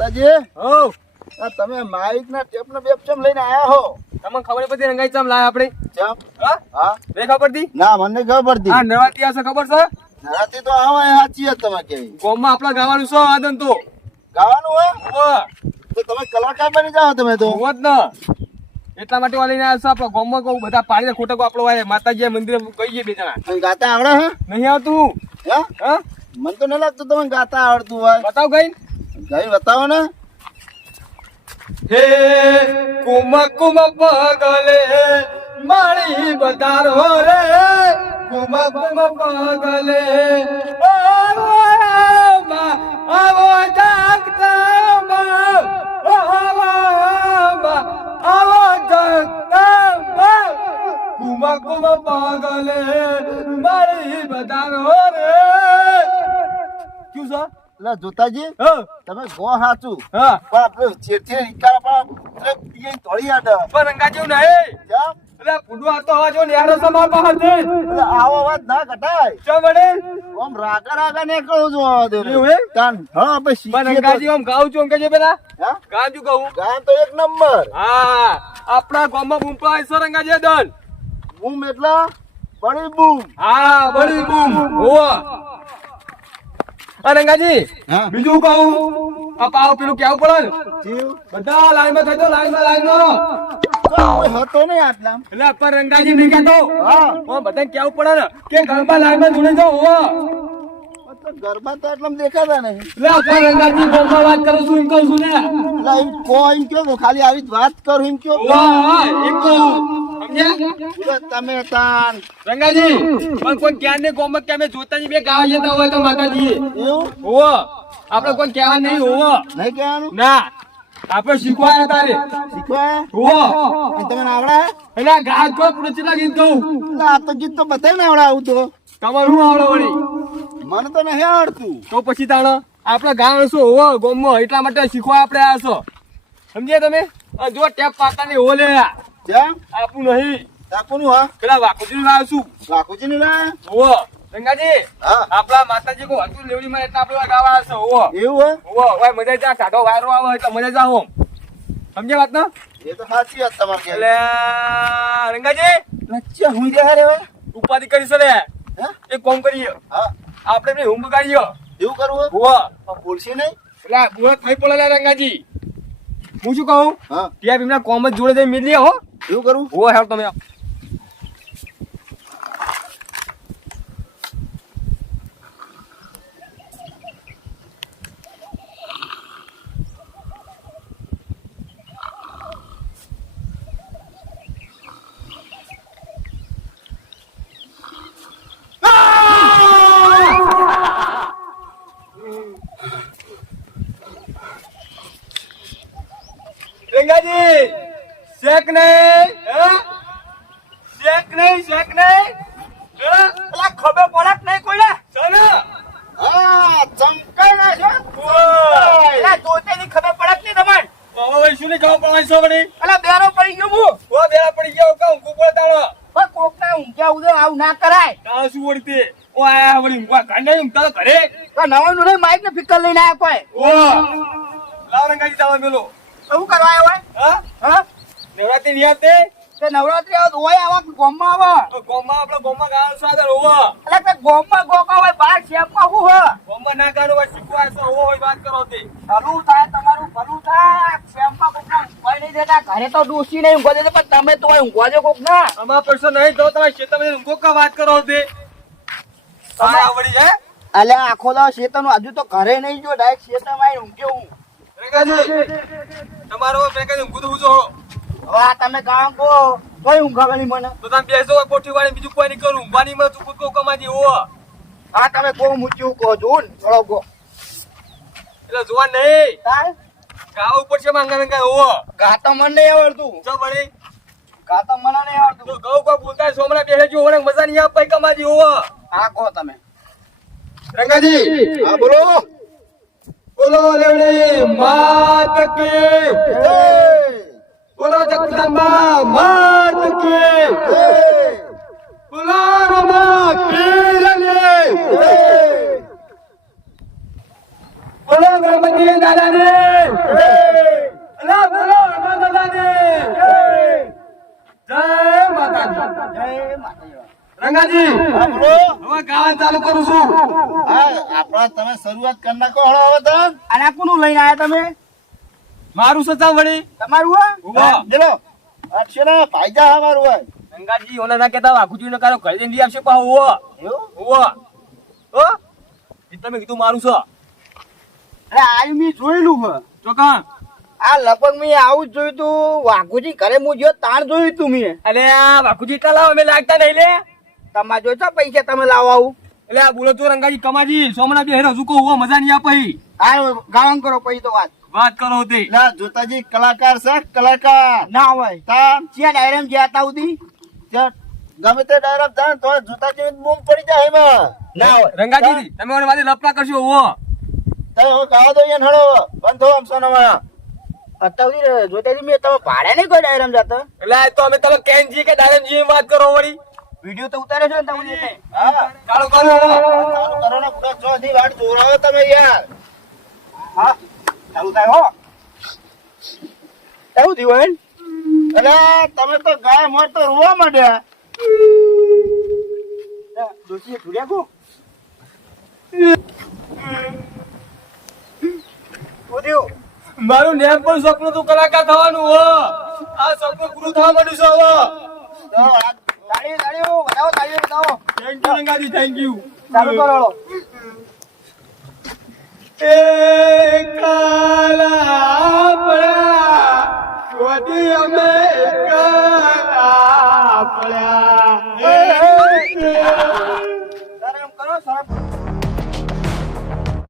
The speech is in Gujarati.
માતાજી. હો આ તમે માઇક ના ટેપ નો બેપ ચમ લઈને આયા હો. તમને ખબર પડી રંગાઈ ચમ લાય આપણે? ચમ? હા? હા. નહીં ખબર પડતી? ના મને ખબર પડતી. આ નવાતી આસે ખબર છે? નવાતી તો આવા સાચી જ તમે કે ગોમમાં આપણા ગાવાનું છે આદન તો. ગાવાનું હો તો તમે કલાકાર બની જાઓ તમે તો. હોત ને. એટલા માટે વાલીને આવ્યા આપણો ગોમમાં કહું બધા પાડીને ખોટો આપણો વાય. માતાજી મંદિરે કહીએ બે જણા ગાતા આવડે હે? નહીં આવતું. હા? હા? મને તો ન લાગતું તમે ગાતા આવડતું હોય. બતાવ ગઈ ગઈ બતાવો ને હે કુમ કુમ પગલે માળી બતારો રે. કુમ કુમ પગલે આવો જાગતા આવો જાગતા કુમ કુમ પગલે માળી બતારો રે. ક્યું છે? એટલે જોતાજી હ. તમે ગો હા. પણ આપણે ચેરથી ઈકાર પર પીએ તળી આડે પણ રંગા જેવું નહીં. કેમ એટલે આ તો આવા જો નેહાડો સમાર બહાર દે એટલે આવો અવાજ ના કટાય ચો બડે આમ રાગા રાગા નીકળું છું આવા દે હે? તાન હા આપણે પણ શીખીએ રંગાજી ઓમ ગાઉં છું એમ કહેજે પેલા. હા? ગાજુ કહું ગાન તો એક નંબર. હા. આપણા ગામમાં બૂમપા છે રંગાજી દન બૂમ એટલા બડી બૂમ. હા બડી બૂમ. હોવા. રંગાજી બીજું કહું? આ પાવ પેલું કેવું પડે બધા જીવ. બધા લાઈનમાં થઈ જાઓ લાઈનમાં હતો નહીં આટલા એટલે પણ રંગાજી નહીં કેતો હા. હા કેવું પડે ને કે ઘરમાં લાઈનમાં જોડે જાઓ ગરબા તો એટલા દેખાતા નહીં. એટલે આપણા રંગાજી ગામમાં વાત કરું છું એમ કહું છું ને. એમ કો એમ કયો ખાલી આવી વાત કરું એમ કયો એમ કહું. તમે તાન. રંગાજી પણ કોઈ ક્યાં ને ગોમત કે અમે જોતા બે ગાવા જતા હોય તો માતાજી એવું? હો આપણે કોઈ કહેવા નહીં હોવો. નહીં કહેવાનું? ના. આપણે શીખવાયા તારે. શીખવાય તમને આવડે એટલે ગાજ કોઈ પૂરું ચેટલા ગીત કહું આ તો ગીત તો બધાય ને આવડે આવું તો. તમારે શું આવડે વળી? મને તો નહીં આવડતું. તો પછી તાણ આપણે ગામ શું હોવો ગોમમાં એટલા માટે શીખવા આપણે આ છો. સમજ્યા તમે? જો ટેપ પાકા ને હોલે કેમ? આપું નહીં. તાપુનું હા? પેલા વાકુજી લાવશું વાકુજી છે ને લા? હા. આપણા માતાજી કો હતું લેવડી માં એટલે આપણે ગાવા હશે હોવો. એવું હે ઓવો ઓય મજા જા ટાઢો વાયરો આવે એટલે મજા જા હોમ. સમજ્યા વાત ના? એ તો સાચી વાત તમારી એટલે રંગાજી નચ્ચે હું જે હારે ઉપાધિ કરી છે લે એ કામ કરીએ. હા. આપણે બે હુંબ એવું કરવું ઓવો પણ બોલશે નહીં? એટલે બુરા થઈ પડે રંગાજી હું શું કહું? હા. ત્યાં એમના કોમ જ જોડે જઈને મિલીએ હો. એવું કરવું હો હેર તમે. રંગાજી શેક નહીં શેક નહીં શેક નહીં. પેલા ખબર પડે નહીં કોઈને? ચાલો. હા ચમકાઈ ના ખબર પડે નહીં તમારે. હવે શું નહીં ખબર પડવાની છો વળી? પેલા બેરો પડી ગયો હું. ઓ બેડા પડી ગયો કાં ઊંઘું પડે તાળો પણ કોકને ઊંઘ્યા ઉદય આવું ના કરાય. તાળો શું વળી તે? ઓ આયા વળી ઊંઘવા ઊંઘતા તો ઘરે. નવા નું માઇક ને ફિકર લઈને આવ્યા કોઈ. લાવ રંગાજી જવા મેલો. શું કરવા આવ્યો હોય? હા? હા? નવરાત્રી ની આતે તે નવરાત્રી આવત હોય ઓય આવા ગોમમાં આવે ગોમમાં આપણે ગોમમાં ગાવાનું સાદર હોવા. એટલે તે ગોમમાં ગોકા હોય બાર શેપમાં શું હો ગોમમાં ના ગાવાનું હોય શીખવા છે હો હોય વાત કરો તે. ભલું થાય તમારું ભલું થાય. શેપમાં કોક ના ઊંઘવા નહીં દેતા. ઘરે તો ડૂસી નહીં ઊંઘો દેતા પણ તમે તો ઊંઘવા દે કોક ના અમાર પૈસો નહીં તો તમે ખેતરમાં ઊંઘો કા વાત કરો તે. તમે આવડી હે અલ્યા આખો દા શેતન હજુ તો ઘરે નહીં જો ડાયરેક્ટ શેતમાં માં ઊંઘે હું. તમારો ફેંકાઈ ઊંઘું તો ઊંચો હવે તમે કામ કહો કોઈ ઊંઘા ગણી મને. તો તમે બેસો કોઠી વાળી બીજું કોઈ નહીં કરું. ઊંઘવાની મને તું કૂદકો કમાજી ઓ હા તમે કો મૂચ્યું કહો જોન થોડો કહો. એટલે જોવા નહીં. ગાવ ઉપર છે માંગા માંગા હોવો તો મને નહીં આવડતું. જો વળી. તો મને નહીં આવડતું. તો ગૌ કો બોલતા સોમના બેસે જો ઓને મજા નહીં આપે કમાજી ઓ હા કહો તમે. રંગાજી, હા, બોલો. બોલો રેવડી માત કે બોલો, જગદંબા, માત કે બોલો, રમા પીરલે બોલો ગણપતિ દાદાને. અલા, બોલો હનુમાન દાદાને. જય. માતાજી, જય માતા બોલો. હવે ગાવાનું ચાલુ કરું છું. આપણા તમે શરૂઆત કરી નાખો હળો હવે તો. અને કોનું લઈને આયા તમે? મારું સચા વળી. તમારું દેલો. અક્ષય ફાયદા હા મારું હોય. રંગાજી ઓલા ના કહેતા વાઘુજી નો કારો ઘરે જઈને લઈ આવશે પાહો ઓવો એવું? ઓ તમે કીધું મારું છો. અરે આયુ મેં જોયેલું હે ચોકા આ લગભગ મેં આવું જ જોયું તું. વાઘુજી ઘરે હું ગયો તાણ જોયું તું મેં. અરે આ વાઘુજી એટલા લાવો અમે લાગતા નહીં લે. તમારે જોઈતા પૈસા તમે લાવો આવું? એટલે આ બોલો તો રંગાજી કમાજી સોમના બે હેરો ઝુકો ઓવો મજા નહીં આપે ઈ. હા ગાળણ કરો પછી તો વાત. વાત કરો તે. લા, જોતાજી કલાકાર છે કલાકાર. ના હોય. તા જ્યાં ડાયરેમ જ્યાં હતા સુધી? ગમે તે ડાયરેમ જાય તો જોતાજી બૂમ પડી જાય એમાં. ના હોય. રંગાજી તમે મને મારી લપડા કરશો હો. તમે હવે ગાવા દો યાર હળો. બંધો આમ સોનામાં અત્યારે જોતાજી જોતા મેં તમે ભાડે નહીં કોઈ ડાયરેમ જાતો? એટલે તો અમે તમે કેનજી કે એમ વાત કરો વળી. વીડિયો તો ઉતારે છે ને તમે હા ચાલુ કરો ચાલુ કરો ને પૂરા ચોથી વાટ જોરાવો તમે યાર. હા. ચાલુ થાય હો. એવું થયું એમ તમે તો ગાય મોર તો રોવા માંડ્યા. દોશીએ છોડ્યા કો? મારું નેમ પણ સપનું તું કલાકાર થવાનું હો. આ સપનું પૂરું થવા માંડ્યું છે હવે તો આ તાળીઓ બતાવો તાળીઓ બતાવો thank you Rangaji thank you ચાલુ કરો એ કાલા પડ્યા ગોદી અમે